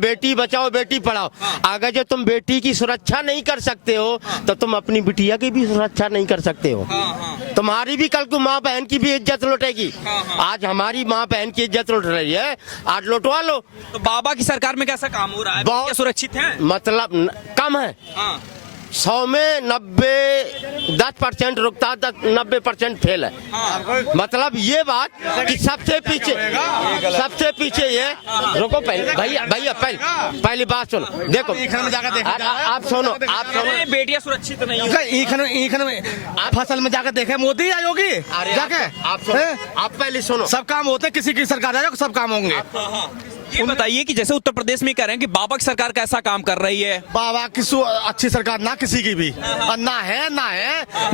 बेटी बचाओ बेटी पढ़ाओ। अगर जो तुम बेटी की सुरक्षा नहीं कर सकते हो तो तुम अपनी बिटिया की भी सुरक्षा नहीं कर सकते हो। तुम्हारी भी कल को माँ बहन की भी इज्जत लौटेगी। आज हमारी माँ बहन की इज्जत लौट रही है, आज लौटवा लो। तो बाबा की सरकार में कैसा काम हो रहा है? बहुत क्या सुरक्षित है? मतलब कम है। 100 में 10% रुकता, 90% फेल है। मतलब ये बात कि सबसे पीछे ये रुको। भैया पहली बात सुनो। देखो आप सुनो बेटियां सुरक्षित नहीं है। फसल में जाकर देखे मोदी या योगी जाके आप पहले सुनो। सब काम होते, किसी की सरकार आ जाए सब काम होंगे। ये बताइए कि जैसे उत्तर प्रदेश में कह रहे हैं कि बाबा की सरकार कैसा काम कर रही है? बाबा की अच्छी सरकार ना किसी की भी, और ना है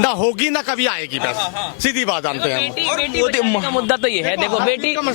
ना होगी ना कभी आएगी। बस सीधी बात जानते हैं हम। बेटी का मुद्दा तो ये है, देखो बेटी अब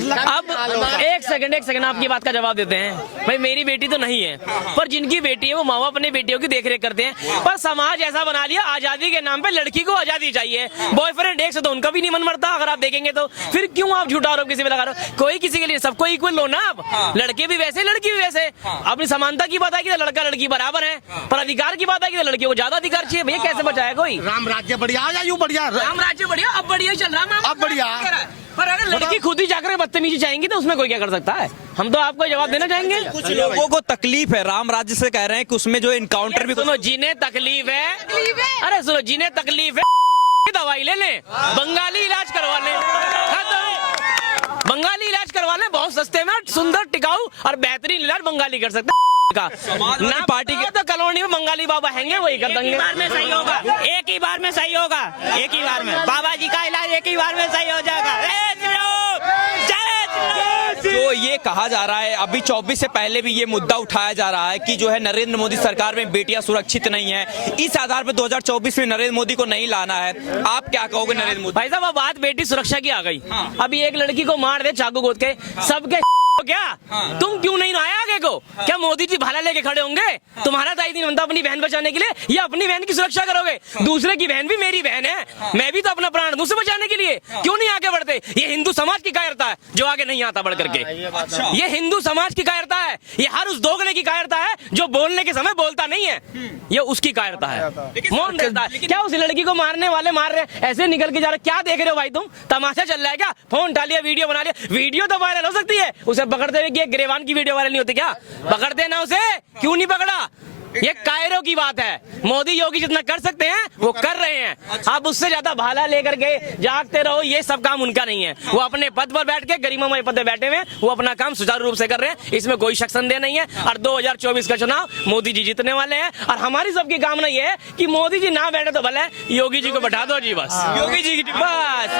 एक सेकंड आपकी बात का जवाब देते हैं। भाई मेरी बेटी तो नहीं है, पर जिनकी बेटी है वो माँ बाप अपने बेटियों की देखरेख करते हैं। पर समाज ऐसा बना लिया, आजादी के नाम पे लड़की को आजादी चाहिए। बॉयफ्रेंड एक से तो उनका भी नहीं मन मरता। अगर आप देखेंगे तो फिर क्यों आप झूठा आरोप किसी पे लगा रहे हो? कोई किसी के लिए सबको इक्वल लो ना आप। लड़के भी वैसे लड़की भी वैसे। अपनी समानता की बात है कि लड़का लड़की बराबर है, पर अधिकार की बात है कि लड़कियों को ज्यादा अधिकार चाहिए। भैया कैसे बचाया कोई? राम राज्य बढ़िया या यूं बढ़िया? राम राज्य बढ़िया, अब बढ़िया चल रहा है। अब बढ़िया। पर अगर लड़की खुद ही जाकर बदतमीजी चाहेंगी तो उसमें कोई क्या कर सकता है? हम तो आपको जवाब देना चाहेंगे। कुछ लोगों को तकलीफ है राम राज्य से, कह रहे हैं कि उसमें जो इनकाउंटर भी। सुनो, जिन्हें तकलीफ है, अरे सुनो, जिन्हें तकलीफ है दवाई ले लें, बंगाली इलाज करवा लें। बंगाली इलाज करवा लें, बहुत सस्ते में सुंदर टिकाऊ और बेहतरीन इलाज बंगाली कर सकते हैं। समाजवादी पार्टी के तो कॉलोनी में बंगाली बाबा हैंगे, वही कर देंगे। एक ही बार में सही होगा, एक ही बार में सही होगा, एक ही बार में बाबा जी का इलाज एक ही बार में सही हो जाएगा। जो ये कहा जा रहा है, अभी 24 से पहले भी ये मुद्दा उठाया जा रहा है कि जो है नरेंद्र मोदी सरकार में बेटियां सुरक्षित नहीं है। इस आधार पर 2024 में नरेंद्र मोदी को नहीं लाना है। आप क्या कहोगे नरेंद्र मोदी? भाई साहब, अब बात बेटी सुरक्षा की आ गई। अभी एक लड़की को मार दे चाकू गोद के, सबके क्या तुम क्यों नहीं आए आगे को? क्या मोदी जी भाला लेके खड़े होंगे? तुम्हारा दाई दिन बनता अपनी बहन बचाने के लिए या अपनी बहन की सुरक्षा करोगे? दूसरे की बहन भी मेरी बहन है, मैं भी तो अपना प्राण दूं उसे बचाने के लिए। क्यों नहीं आगे बढ़ते? ये हिंदू समाज की कायरता है जो आगे नहीं आता बढ़ करके। ये हिंदू समाज की कायरता है, ये हर उस दोगले की कायरता है जो बोलने के समय बोलता नहीं है। ये उसकी कायरता है, मौन रहता है। क्या उस लड़की को मारने वाले मार रहे हैं, ऐसे निकल के जा रहे? क्या देख रहे हो भाई तुम? तमाशा चल रहा है क्या? फोन डालिए, वीडियो बना लिया। वीडियो तो वायरल हो सकती है, उसे पकड़ते हुए कि गिरेवान की वीडियो वायरल नहीं होती क्या? पकड़ते ना उसे, क्यों नहीं पकड़ा? ये कायरों की बात है। मोदी योगी जितना कर सकते हैं वो कर रहे हैं। आप उससे ज्यादा भाला लेकर के जागते रहो, ये सब काम उनका नहीं है। वो अपने पद पर बैठ के गरिमामय पद पे बैठे हुए, वो अपना काम सुचारू रूप से कर रहे हैं, इसमें कोई शक संदेह नहीं है। और 2024 का चुनाव मोदी जी जीतने वाले हैं। और हमारी सबकी कामना ये है कि मोदी जी ना बैठे तो भले योगी जी को बैठा दो जी, बस योगी जी की बस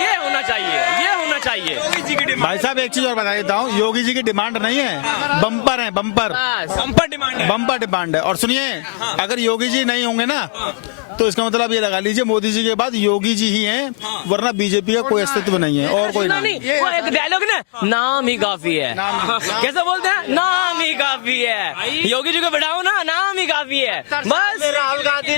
ये होना चाहिए, ये होना चाहिए। योगी जी की डिमांड। भाई साहब एक चीज और बता देता हूँ, योगी जी की डिमांड नहीं है, बम्पर है, बम्पर डिमांड है। बम्पर डिमांड है। और सुनिए, अगर योगी जी नहीं होंगे ना तो इसका मतलब ये लगा लीजिए मोदी जी के बाद योगी जी ही हैं, वरना बीजेपी का कोई अस्तित्व नहीं है और कोई नहीं। वो एक डायलॉग ना, नाम ही काफी है। कैसे बोलते हैं? नाम ही काफी है। योगी जी को बिठाओ ना, नाम ही काफी है बस। राहुल गांधी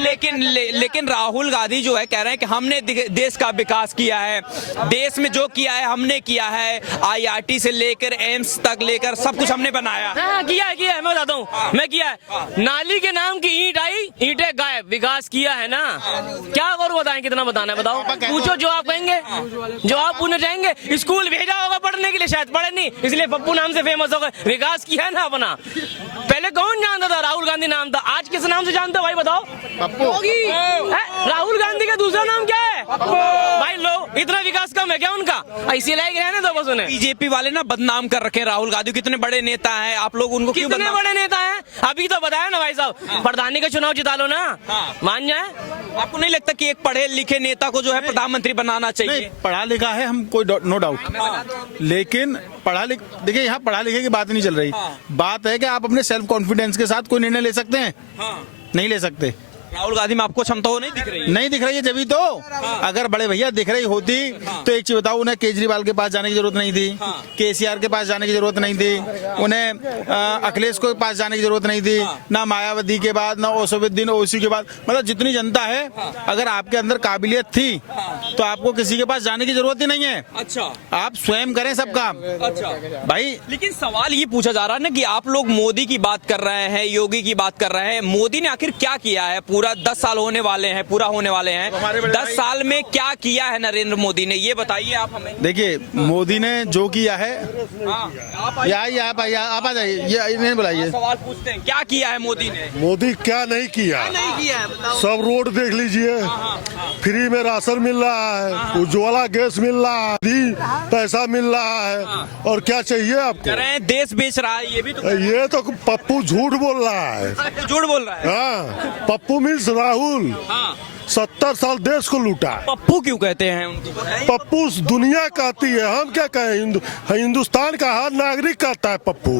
लेकिन राहुल गांधी जो है कह रहे हैं कि हमने देश का विकास किया है, देश में जो किया है हमने किया है, IIT से लेकर एम्स तक लेकर सब कुछ हमने बनाया। हाँ, किया है, मैं बताता हूँ, मैं किया है। नाली के नाम की ईंट आई, ईंटें गायब। विकास किया है ना? क्या और बताएं, कितना बताना है? बताओ, पूछो जो आप कहेंगे, जो आप पूछना चाहेंगे। स्कूल भेजा होगा पढ़ने के लिए, शायद पढ़े नहीं, इसलिए पप्पू नाम से फेमस हो गए। विकास किया है ना अपना? पहले कौन जानता था? राहुल गांधी नाम था, आज किस नाम से जानते हो भाई? बताओ। राहुल गांधी का दूसरा नाम क्या है भाई? लो, इतना विकास कम है क्या उनका? इसी लायक रहने दो बस उन्हें। बीजेपी वाले ना बदनाम कर रखे हैं राहुल गांधी। कितने बड़े नेता हैं, आप लोग उनको क्यों कितने बड़े नेता हैं? अभी तो बताया ना भाई साहब, प्रधानी का चुनाव जिता लो ना, मान जाए। आपको नहीं लगता कि एक पढ़े लिखे नेता को जो है प्रधानमंत्री बनाना चाहिए? नहीं, पढ़ा लिखा है हम, कोई नो डाउट, लेकिन देखिए यहाँ पढ़ा लिखे की बात नहीं चल रही। बात है कि आप अपने सेल्फ कॉन्फिडेंस के साथ कोई निर्णय ले सकते हैं? नहीं ले सकते। राहुल गांधी में आपको क्षमता वो नहीं दिख रही है? नहीं दिख रही है जब ही तो। अगर बड़े भैया दिख रही होती तो एक चीज बताओ, उन्हें केजरीवाल के पास जाने की जरूरत नहीं थी, केसीआर के पास जाने की जरूरत नहीं थी, उन्हें अखिलेश के पास जाने की जरूरत नहीं थी, ना मायावती के बाद, ना ओसुद्दीन ओवैसी के बाद। मतलब जितनी जनता है, अगर आपके अंदर काबिलियत थी तो आपको किसी के पास जाने की जरूरत ही नहीं है। अच्छा, आप स्वयं करें सब काम। अच्छा भाई लेकिन सवाल ये पूछा जा रहा है ना कि आप लोग मोदी की बात कर रहे हैं, योगी की बात कर रहे हैं, मोदी ने आखिर क्या किया है? पूरा 10 साल होने वाले हैं, पूरा होने वाले हैं। 10 साल में क्या किया है नरेंद्र मोदी ने, ये बताइए आप हमें। देखिए, मोदी ने जो किया है, आप आ जाइए, ये नहीं बुलाइए। सवाल पूछते हैं, क्या किया है मोदी ने? मोदी क्या नहीं किया? नहीं किया है, बताओ। सब रोड देख लीजिए, फ्री में राशन मिल रहा है, उज्ज्वला गैस मिल रहा है, पैसा मिल रहा है, और क्या चाहिए आपको? कह रहे हैं देश बेच रहा है, ये भी तो ये तो पप्पू झूठ बोल रहा है। झूठ बोल रहा है। हाँ, पप्पू मीन्स राहुल। 70 साल देश को लूटा। पप्पू क्यों कहते हैं उनको? पप्पू दुनिया कहती है, हम क्या कहें? हिंदुस्तान का हर नागरिक कहता है पप्पू।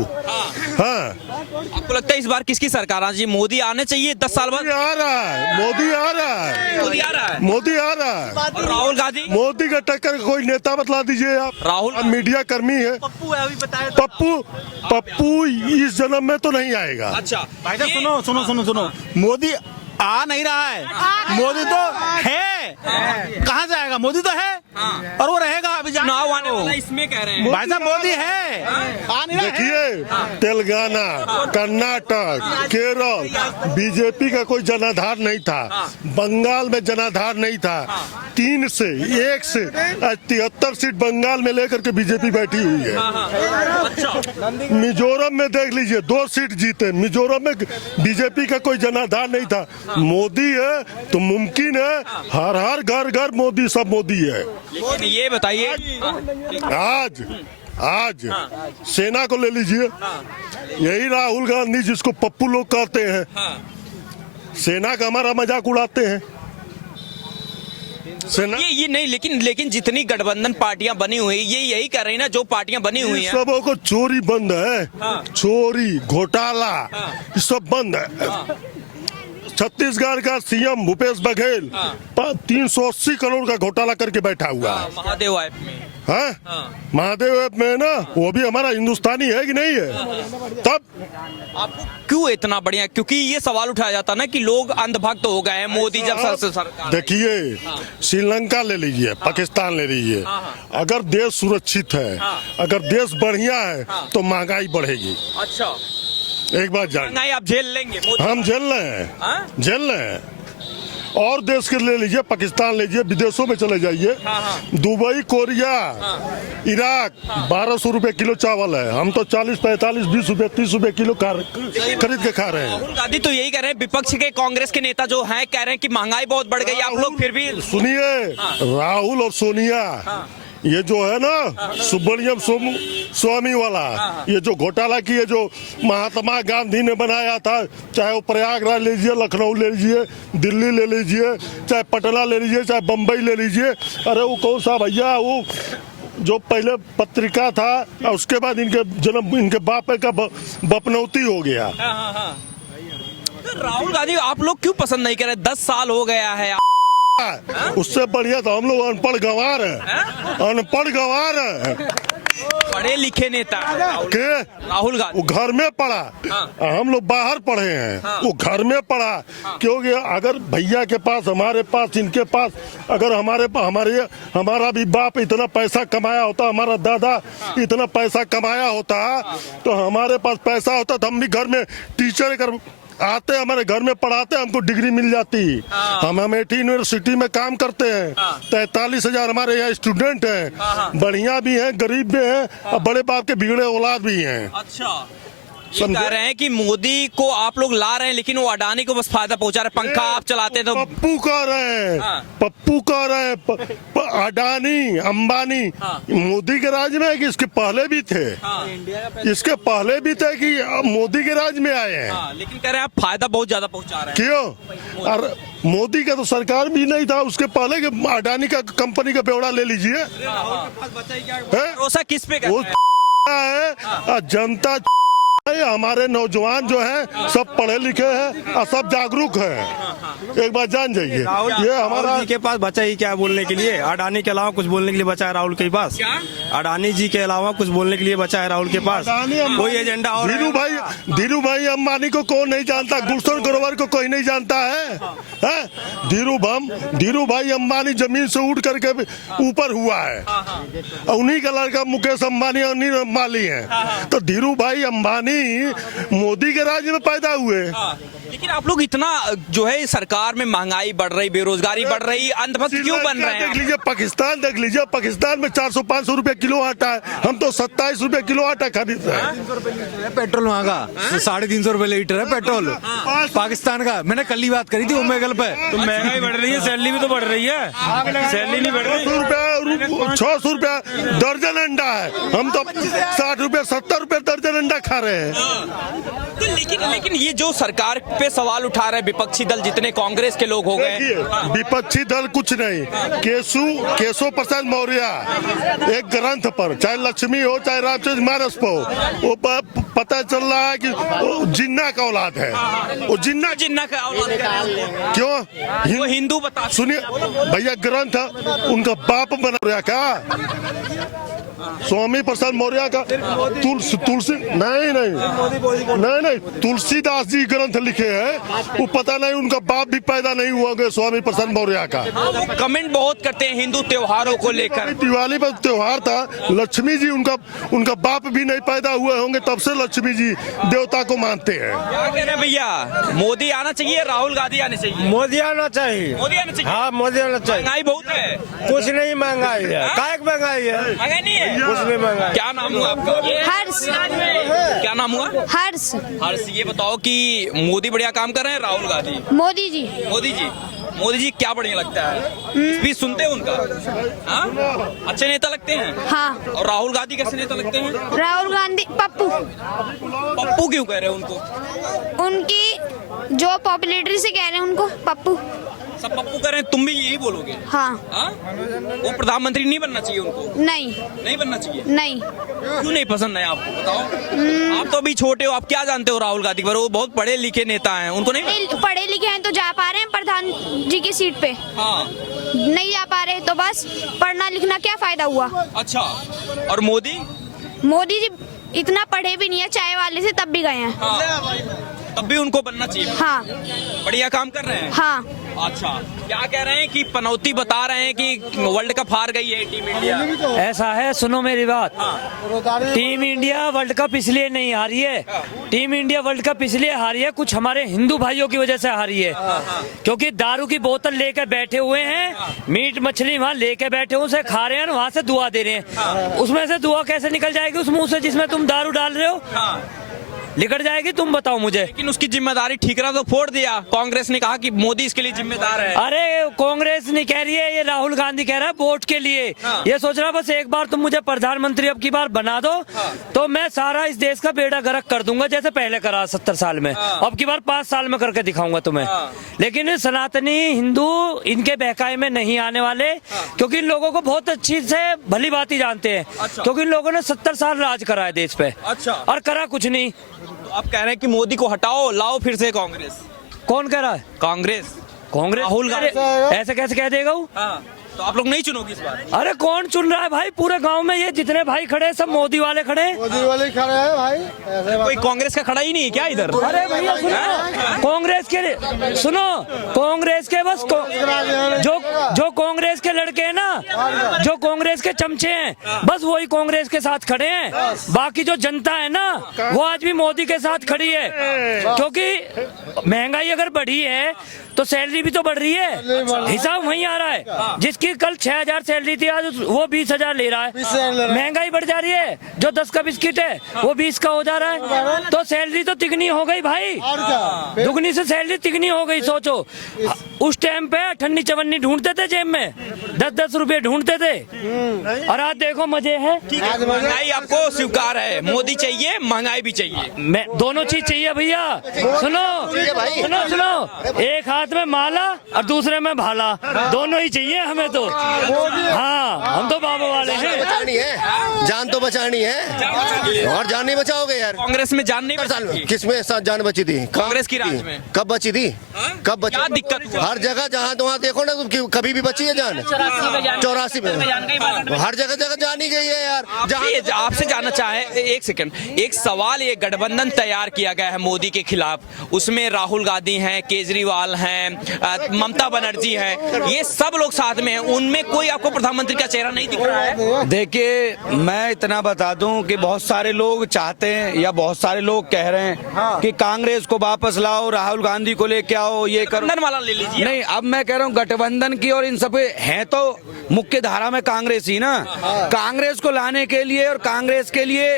हाँ, आपको लगता है इस बार किसकी सरकार आनी चाहिए? मोदी आने चाहिए 10 साल बाद? मोदी आ रहा है, मोदी आ रहा है, मोदी आ रहा है। मोदी आ रहा है। और राहुल गांधी? मोदी का टक्कर कोई नेता बतला दीजिए आप। राहुल आप मीडिया कर्मी है। पप्पू है, अभी बताया। पप्पू इस जन्म में तो नहीं आएगा। अच्छा भाई साहब सुनो, मोदी आ नहीं रहा है, मोदी तो है। कहाँ जाएगा? मोदी तो है और वो रहेगा। अभी चुनाव आने वाला, इसमें कह रहे हैं। भाई साहब मोदी है, आ नहीं रहा है। देखिए, तेलंगाना, कर्नाटक, केरल, बीजेपी का कोई जनाधार नहीं था। बंगाल में जनाधार नहीं था। 1 से 73 सीट बंगाल में लेकर के बीजेपी बैठी हुई है। मिजोरम में देख लीजिए, 2 सीट जीते। मिजोरम में बीजेपी का कोई जनाधार नहीं था। मोदी है तो मुमकिन है, हर हर घर घर मोदी, सब मोदी है। लेकिन ये बताइए, आज सेना को ले लीजिए, यही राहुल गांधी जिसको पप्पू लोग कहते हैं, सेना का हमारा मजाक उड़ाते हैं। सेना ये नहीं, लेकिन जितनी गठबंधन पार्टियां बनी हुई, ये यही कर रही है ना, जो पार्टियां बनी हुई हैं। सबों को चोरी बंद है। चोरी, घोटाला, ये सब बंद है। छत्तीसगढ़ का सीएम भूपेश बघेल 380 करोड़ का घोटाला करके बैठा हुआ है। महादेव ऐप में। हाँ, महादेव ऐप में ना, वो भी हमारा हिंदुस्तानी है कि नहीं है? तब आपको क्यों इतना बढ़िया? क्योंकि ये सवाल उठाया जाता ना कि लोग अंधभक्त हो गए हैं मोदी जब सरकार। देखिए, श्रीलंका ले लीजिए, पाकिस्तान ले लीजिए, अगर देश सुरक्षित है, अगर देश बढ़िया है, तो महंगाई बढ़ेगी। अच्छा, एक बात जान, नहीं आप झेल लेंगे? हम झेल रहे हैं, झेल रहे हैं। और देश के ले लीजिए, पाकिस्तान लीजिए, विदेशों में चले जाइए, दुबई, कोरिया, इराक, 1200 रुपए किलो चावल है। हम तो 40, 45, 20 रुपए, 30 रुपए किलो खरीद के खा रहे हैं। राहुल गांधी तो यही कह रहे हैं, विपक्ष के कांग्रेस के नेता जो हैं कह रहे हैं कि महंगाई बहुत बढ़ गई, आप लोग फिर भी। सुनिए, राहुल और सोनिया, ये जो है ना सुब्रमण्यम स्वामी वाला, ये जो घोटाला की है, जो महात्मा गांधी ने बनाया था, चाहे वो प्रयागराज ले लीजिए, लखनऊ ले लीजिए, दिल्ली ले लीजिए, चाहे पटना ले लीजिए, चाहे बम्बई ले लीजिए। अरे वो कौन सा भैया, वो जो पहले पत्रिका था, उसके बाद इनके बाप का बपनौती हो गया। तो राहुल गांधी आप लोग क्यों पसंद नहीं कर रहे? 10 साल हो गया है। उससे बढ़िया तो हम लोग अनपढ़ गंवार हैं, अनपढ़ गंवार हैं। पढ़े लिखे नेता के राहुल गांधी, वो घर में पढ़ा, हम लोग बाहर पढ़े हैं, वो घर में पढ़ा। क्योंकि अगर भैया के पास, हमारे पास, इनके पास, अगर हमारा भी बाप इतना पैसा कमाया होता, हमारा दादा इतना पैसा कमाया होता, तो हमारे पास पैसा होता तो हम भी घर में टीचर कर आते, हमारे घर में पढ़ाते, हमको डिग्री मिल जाती। हम अमेठी यूनिवर्सिटी में काम करते हैं। 43,000 हमारे यहाँ स्टूडेंट हैं, बढ़िया भी हैं, गरीब भी हैं, और बड़े बाप के बिगड़े औलाद भी हैं। अच्छा, ये कह रहे हैं कि मोदी को आप लोग ला रहे हैं, लेकिन वो अडानी को बस फायदा पहुंचा रहे, पंखा आप चलाते हैं तो। पप्पू कह रहे हैं, पप्पू कह रहे हैं, अडानी, अंबानी मोदी के राज में है कि इसके पहले भी थे? इसके पहले भी थे कि मोदी के राज में आए हैं? लेकिन कह रहे हैं आप फायदा बहुत ज्यादा पहुंचा रहे हैं। क्यों? और मोदी का तो सरकार भी नहीं था, उसके पहले के अडानी का कंपनी का ब्यौरा ले लीजिए। भरोसा किस पे कर रहे है? जनता, हमारे नौजवान जो हैं सब पढ़े लिखे हैं और सब जागरूक हैं। एक बार जान जाइए। ये हमारा राहुल जी के पास बचा ही क्या बोलने के लिए? अडानी के अलावा कुछ बोलने के लिए बचा है राहुल के पास? अडानी जी के अलावा कुछ बोलने के लिए बचा है राहुल के पास? कोई एजेंडा और धीरू भाई अंबानी को कौन नहीं जानता? गुलशन ग्रोवर को कोई नहीं जानता है? धीरू भाई अंबानी जमीन से उठ करके ऊपर हुआ है, उन्हीं का लड़का मुकेश अंबानी और नीरव अंबानी है। तो धीरू भाई अंबानी मोदी के राज्य में पैदा हुए। लेकिन आप लोग इतना जो है सरकार में महंगाई बढ़ रही, बेरोजगारी बढ़ रही, अंधभक्त क्यों बन रहे हैं? देख लीजिए पाकिस्तान, देख लीजिए पाकिस्तान में 400-500 रुपए किलो आटा है, हम तो 27 रुपए किलो आटा खरीद रहे हैं। पेट्रोल महंगा 350 रुपए लीटर है पेट्रोल पाकिस्तान का। मैंने कल ही बात करी थी ओमेगल पे। तो महंगाई बढ़ रही है, सैलरी भी तो बढ़ रही है, सैलरी नहीं बढ़ रही। 600 रुपया दर्जन अंडा है, हम तो 60 रुपया 70 रुपया दर्जन अंडा खा रहे हैं। तो लेकिन ये जो सरकार पे सवाल उठा रहे विपक्षी दल जितने कांग्रेस के लोग हो गए, विपक्षी दल कुछ नहीं, केशव प्रसाद मौर्य एक ग्रंथ पर, चाहे लक्ष्मी हो चाहे रामचरित मानस पर हो, वो पता चल रहा है कि वो जिन्ना का औलाद है। वो जिन्ना का औलाद है। क्यों? वो हिंदू बता, सुनिए भैया, ग्रंथ उनका बाप बना रहा क्या? स्वामी प्रसाद मौर्य का तुलसी नहीं तुलसीदास जी ग्रंथ लिखे हैं, वो पता नहीं उनका बाप भी पैदा नहीं हुआ होगा स्वामी प्रसाद मौर्य का। कमेंट बहुत करते हैं हिंदू त्योहारों को लेकर। दिवाली पर त्योहार था, लक्ष्मी जी उनका बाप भी नहीं पैदा हुए होंगे, तब से लक्ष्मी जी देवता को मानते हैं। क्या कह रहे हैं भैया, मोदी आना चाहिए, राहुल गांधी आने चाहिए? मोदी आना चाहिए। मोदी आना चाहिए। हाँ, मोदी आना चाहिए। महंगाई बहुत है। कुछ नहीं महंगाई है, काय महंगाई है? महंगाई नहीं है, कुछ नहीं महंगाई। क्या नाम हुआ आपका? हर्ष। क्या नाम हुआ? हर्ष। हर्ष, ये बताओ कि मोदी बढ़िया काम कर रहे हैं, राहुल गांधी? मोदी जी। मोदी जी क्या बढ़िया लगता है? स्पीच सुनते हैं उनका? हाँ? अच्छे नेता लगते हैं? हाँ। और राहुल गांधी कैसे नेता लगते हैं? राहुल गांधी पप्पू। पप्पू क्यों कह रहे हैं उनको? उनकी जो पॉपुलैरिटी से कह रहे हैं उनको पप्पू। सब पप्पू कह रहे हैं, तुम भी यही बोलोगे? हाँ। वो प्रधानमंत्री नहीं बनना चाहिए उनको? नहीं बनना चाहिए। नहीं। क्यों नहीं पसंद है आपको, बताओ? आप तो अभी छोटे हो, आप क्या जानते हो राहुल गांधी पर? वो बहुत पढ़े लिखे नेता हैं, उनको नहीं पढ़े लिखे हैं तो जा पा रहे हैं प्रधान जी की सीट पे। हाँ। नहीं जा पा रहे तो बस पढ़ना लिखना क्या फायदा हुआ? अच्छा, और मोदी जी इतना पढ़े भी नहीं है, चाय वाले से तब भी गए हैं। तब भी उनको बनना चाहिए। हाँ। बढ़िया काम कर रहे हैं। हाँ। अच्छा, क्या कह रहे हैं कि पनौती बता रहे हैं कि वर्ल्ड कप हार गई है टीम इंडिया? ऐसा है, सुनो मेरी बात। टीम इंडिया वर्ल्ड कप इसलिए नहीं हारी है, टीम इंडिया वर्ल्ड कप इसलिए हारी है, कुछ हमारे हिंदू भाइयों की वजह से हारी है। क्योंकि दारू की बोतल लेकर बैठे हुए हैं, मीट मछली वहाँ लेके बैठे हुए, उसे खा रहे हैं, वहाँ से दुआ दे रहे हैं। उसमें से दुआ कैसे निकल जाएगी उस मुंह से जिसमें तुम दारू डाल रहे हो? निकल जाएगी, तुम बताओ मुझे। लेकिन उसकी जिम्मेदारी ठिकरा तो फोड़ दिया, कांग्रेस ने कहा कि मोदी इसके लिए जिम्मेदार है। अरे कांग्रेस नहीं कह रही है, ये राहुल गांधी कह रहा है वोट के लिए। ये सोच रहा बस एक बार तुम मुझे प्रधानमंत्री अब की बार बना दो तो मैं सारा इस देश का बेड़ा गर्क कर दूंगा, जैसे पहले करा 70 साल में। अब की बार 5 साल में करके दिखाऊंगा तुम्हें। लेकिन सनातनी हिंदू इनके बहकाए में नहीं आने वाले, क्योंकि इन लोगों को बहुत अच्छी से भली बात ही जानते हैं। क्योंकि इन लोगों ने 70 साल राज करा है देश पे, और करा कुछ नहीं। तो आप कह रहे हैं कि मोदी को हटाओ, लाओ फिर से कांग्रेस? कौन कह रहा है? कांग्रेस राहुल गांधी ऐसे कैसे कह देगा वो? तो आप लोग नहीं चुनोगे इस बार? अरे कौन चुन रहा है भाई? पूरे गांव में ये जितने भाई खड़े हैं सब मोदी वाले खड़े हैं। मोदी वाले खड़े हैं भाई, कोई कांग्रेस का खड़ा ही नहीं है क्या इधर? अरे भैया सुनो, कांग्रेस के सुनो, कांग्रेस के बस जो कांग्रेस के लड़के हैं ना, जो कांग्रेस के चमचे हैं, बस वही कांग्रेस के साथ खड़े हैं। बाकी जो जनता है ना, वो आज भी मोदी के साथ खड़ी है। क्योंकि महंगाई अगर बढ़ी है तो सैलरी भी तो बढ़ रही है, हिसाब वहीं आ रहा है। जिसकी कल 6000 सैलरी थी आज वो 20,000 ले रहा है। महंगाई बढ़ जा रही है, जो 10 का बिस्किट है वो 20 का हो जा रहा है। तो सैलरी तो तिगनी हो गई भाई, दुगनी से सैलरी तिगनी हो गई। सोचो उस टाइम पे ठन्नी चवन्नी ढूंढते थे जेब में, 10-10 रुपए ढूंढते थे, और आज देखो मजे हैं। महंगाई आपको स्वीकार है, मोदी चाहिए, महंगाई भी चाहिए। मैं दोनों चीज चाहिए भैया। सुनो सुनो सुनो, एक हाथ में माला और दूसरे में भाला, दोनों ही चाहिए हमें तो। हाँ, हम तो बाबा वाले हैं। बचानी है, जान तो बचानी है, और जान नहीं बचाओगे यार। कांग्रेस में जान नहीं बची। किसमें जान बची थी? कांग्रेस की राज में कब बची थी? कब बची? क्या दिक्कत हुआ? हर जगह जहाँ वहाँ देखो ना, कभी भी बची है जान? 84 में हर जगह जान ही गई है यार। आपसे जानना चाहे, एक सेकंड, एक सवाल, ये गठबंधन तैयार किया गया है मोदी के खिलाफ, उसमें राहुल गांधी हैं, केजरीवाल हैं, ममता बनर्जी हैं, ये सब लोग साथ में हैं, उनमें कोई आपको प्रधानमंत्री का चेहरा नहीं दिख रहा है? देखिए, मैं इतना बता दूं कि बहुत सारे लोग चाहते हैं या बहुत सारे लोग कह रहे हैं कि कांग्रेस को वापस लाओ, राहुल गांधी को लेके आओ, ये करो। गठबंधन वाला ले लीजिए। नहीं, अब मैं कह रहा हूँ गठबंधन की और इन सब है तो मुख्य धारा में कांग्रेस ही ना। कांग्रेस को लाने के लिए और कांग्रेस के लिए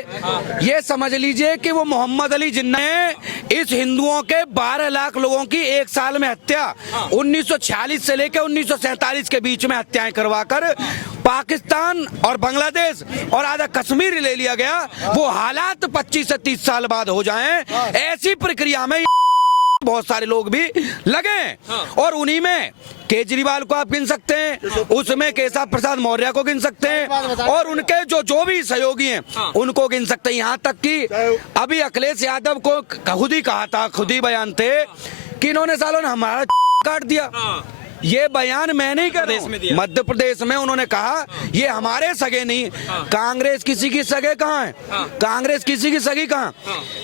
ये समझ लीजिए कि वो मोहम्मद अली जिन्ना ने इस हिंदुओं के 12 लाख लोगों की एक साल में हत्या 1946 से लेकर 1947 के बीच में हत्याएं करवाकर पाकिस्तान और बांग्लादेश और आधा कश्मीर ले लिया गया। वो हालात 25 से 30 साल बाद हो जाएं, ऐसी प्रक्रिया में बहुत सारे लोग भी लगे, और उन्हीं में केजरीवाल को आप गिन सकते हैं, उसमें केशव प्रसाद मौर्य को गिन सकते हैं, और उनके जो भी सहयोगी हैं उनको गिन सकते हैं। यहाँ तक कि अभी अखिलेश यादव को खुद ही कहा था, खुद ही बयान थे कि इन्होंने सालों ने हमारा काट दिया। ये बयान मैं नहीं कर रहा हूं, मध्य प्रदेश में उन्होंने कहा ये हमारे सगे नहीं। कांग्रेस किसी की सगे कहाँ है? कांग्रेस किसी की सगी कहाँ?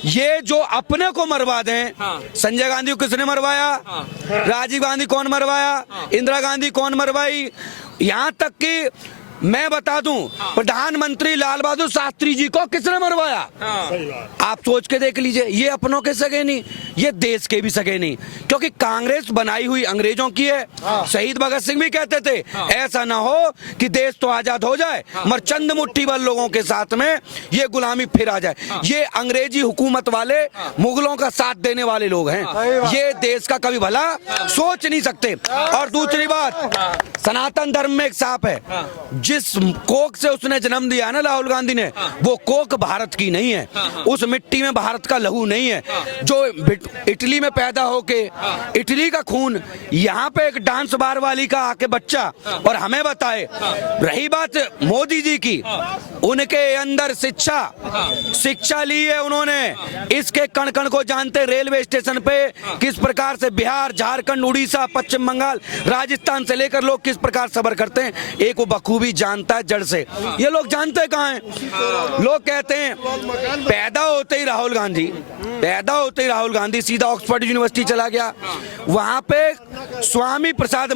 ये जो अपने को मरवा दें, संजय गांधी को किसने मरवाया? राजीव गांधी कौन मरवाया? इंदिरा गांधी कौन मरवाई? यहाँ तक कि मैं बता दूं, प्रधानमंत्री लाल बहादुर शास्त्री जी को किसने मरवाया? आप सोच के देख लीजिए। ये अपनों के सगे नहीं, ये देश के भी सगे नहीं, क्योंकि कांग्रेस बनाई हुई अंग्रेजों की है। शहीद भगत सिंह भी कहते थे ऐसा ना हो कि देश तो आजाद हो जाए मगर चंद मुट्ठी भर लोगों के साथ में ये गुलामी फिर आ जाए। ये अंग्रेजी हुकूमत वाले, मुगलों का साथ देने वाले लोग हैं, ये देश का कभी भला सोच नहीं सकते। और दूसरी बात, सनातन धर्म में एक सांप है, जिस कोक से उसने जन्म दिया ना राहुल गांधी ने, वो कोक भारत की नहीं है, उस मिट्टी में भारत का लहू नहीं है। जो इटली में पैदा होके इटली का खून यहाँ पे एक डांस बार वाली का आके बच्चा और हमें बताए। रही बात मोदी जी की, उनके अंदर शिक्षा ली है उन्होंने, इसके कण कण को जानते। रेलवे स्टेशन पे किस प्रकार से बिहार, झारखंड, उड़ीसा, पश्चिम बंगाल, राजस्थान से लेकर लोग किस प्रकार सबर करते हैं, एक वो बखूबी जानता है जड़ से। ये लोग जानते हैं कहाँ हैं? लोग कहते हैं पैदा होते ही राहुल गांधी सीधा ऑक्सफोर्ड यूनिवर्सिटी चला गया। वहां पे स्वामी प्रसाद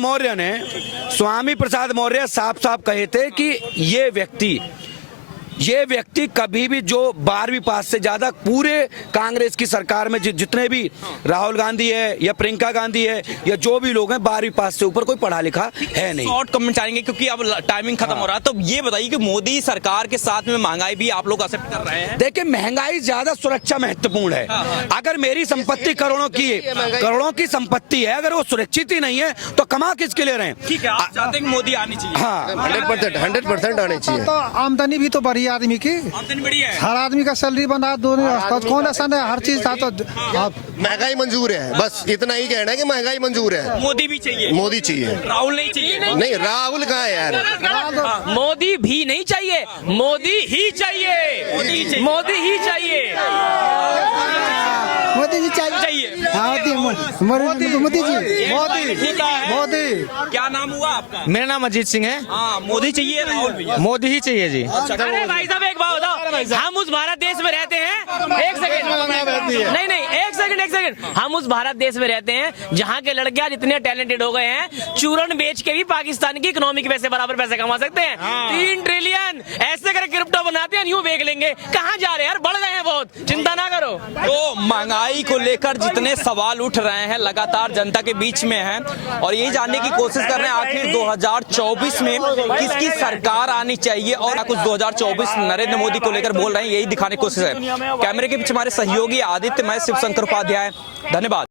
मौर्य साफ साफ कहे थे कि ये व्यक्ति कभी भी जो 12वीं पास से ज्यादा पूरे कांग्रेस की सरकार में जितने भी राहुल गांधी है या प्रियंका गांधी है या जो भी लोग हैं, 12वीं पास से ऊपर कोई पढ़ा लिखा है नहीं। शॉर्ट कमेंट चाहेंगे क्योंकि अब टाइमिंग खत्म हो रहा है। तो ये बताइए कि मोदी सरकार के साथ में महंगाई भी आप लोग एक्सेप्ट कर रहे हैं? देखिए, महंगाई ज्यादा, सुरक्षा महत्वपूर्ण है। अगर मेरी संपत्ति करोड़ों की संपत्ति है, अगर वो सुरक्षित ही नहीं है तो कमा किसके ले रहे हैं? ठीक है, आप चाहते हैं कि मोदी आनी चाहिए? हाँ, 100% आनी चाहिए। तो आमदनी भी तो बढ़ी आदमी की, आमदनी बढ़ी है, हर आदमी का सैलरी बना, दोनों कौन ऐसा है, हर चीज था। तो महंगाई मंजूर है, बस इतना ही कहना है कि महंगाई मंजूर है। मोदी भी चाहिए? मोदी चाहिए, राहुल नहीं चाहिए? नहीं, राहुल कहाँ है यार? मोदी भी नहीं चाहिए, मोदी ही चाहिए, मोदी ही चाहिए। मोदी जी चाहिए। मोदी। क्या नाम हुआ आपका? मेरा नाम अजीत सिंह है। हाँ, मोदी चाहिए, राहुल भैया? मोदी ही चाहिए जी। अरे भाई साहब, एक बात बताओ, हम उस भारत देश में रहते हैं, एक सेकंड, नहीं, एक सेकंड, हम उस भारत देश में रहते हैं जहाँ के लड़के आज इतने टैलेंटेड हो गए हैं, चूरन बेच के भी पाकिस्तान की इकोनॉमी के पैसे बराबर पैसे कमा सकते हैं। 3 ट्रिलियन ऐसे करके क्रिप्टो बनाते हैं, यूं बेच लेंगे। कहाँ जा रहे हैं यार, बढ़ गए हैं बहुत, चिंता ना करो। तो महंगाई को लेकर जितने सवाल उठ रहे हैं लगातार जनता के बीच में हैं, और यही जानने की कोशिश कर रहे हैं आखिर 2024 में किसकी सरकार आनी चाहिए, और कुछ 2024 नरेंद्र मोदी को लेकर बोल रहे हैं, यही दिखाने की कोशिश है। कैमरे के पीछे हमारे सहयोगी आदित्य, मैं शिव शंकर उपाध्याय, धन्यवाद।